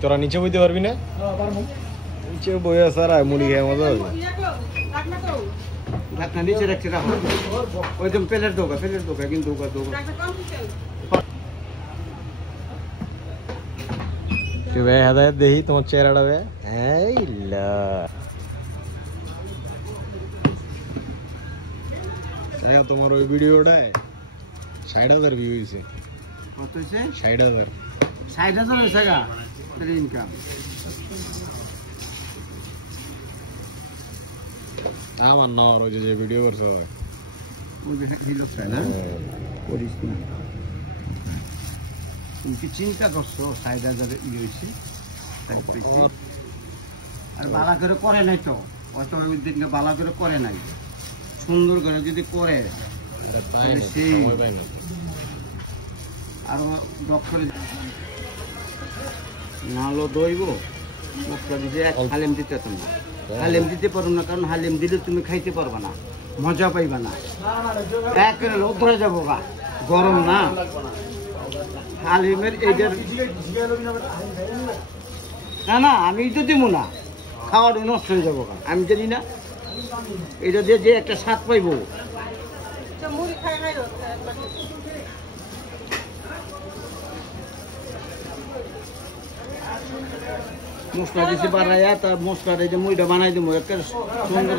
তোরা নিচে বইতে পারবি না? নিচে বইয়া স্যার মুড়ি খেয়ে মজা হবে। ঢাকনা নিচে রাখছি, রাখো। ওই তুমি প্লেট দোকা কিন্তু হেদায়ত দেখি তোমার চেহারাটা তোমার ওই ভিডিওটায় 60,000 ভিউ হয়েছে। কত হয়েছে? 60,000। 60,000 হয়েছে গা ইনকাম। আমার নর ওই যে ভিডিও করছো করিস না, তুমি কি চিন্তা করছো 60,000 হয়েছে? আর বালা করে করে নাই তো, অত দিনকে বালা করে নাই, সুন্দর করে যদি করে সেই আরো ডক করে নালো দইব মশলা দিতে। হালিম দিতে তুমি হালিম দিতে পারো না, কারণ হালিম দিলে তুমি খাইতে পারবা না, মজা পাইবা না, একেবারে লোক ধরে যাবো গা, গরম না হালিমের। এইটার না আমি তো দিব না, খাওয়াটা নষ্ট হয়ে যাবো গা, আমি জানি না। এটা দিয়ে যে একটা স্বাদ পাইবো, মশলা দিছি বাড়াইয়া, তার মশলাটা যে মুইটা বানাই দিব একটা সুন্দর।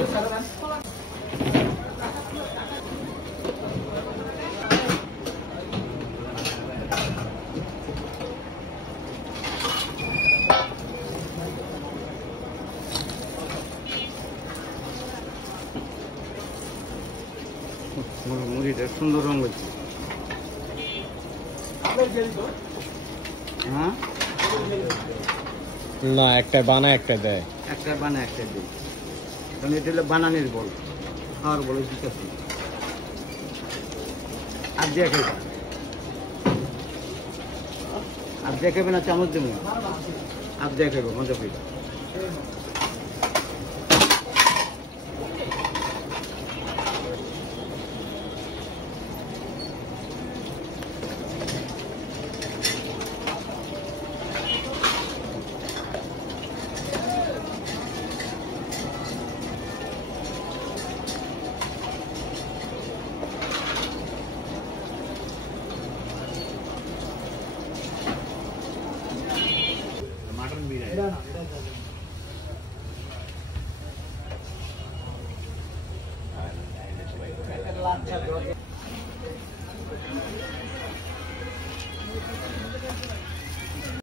মুড়িটা সুন্দর রঙ হয়েছে। হ্যাঁ না, একটা বানায় একটা দেয়, একটা বানায় একটা দিই, কারণ এটা হলো বানানের বল, খাওয়ার বলে দিতেছি। আর দিয়ে খাইবে, আর দিয়ে খাইবে না, চামচ দেবো না, আর দিয়ে খাইবে, মজা পাইবে। মাটন বিরিয়ানি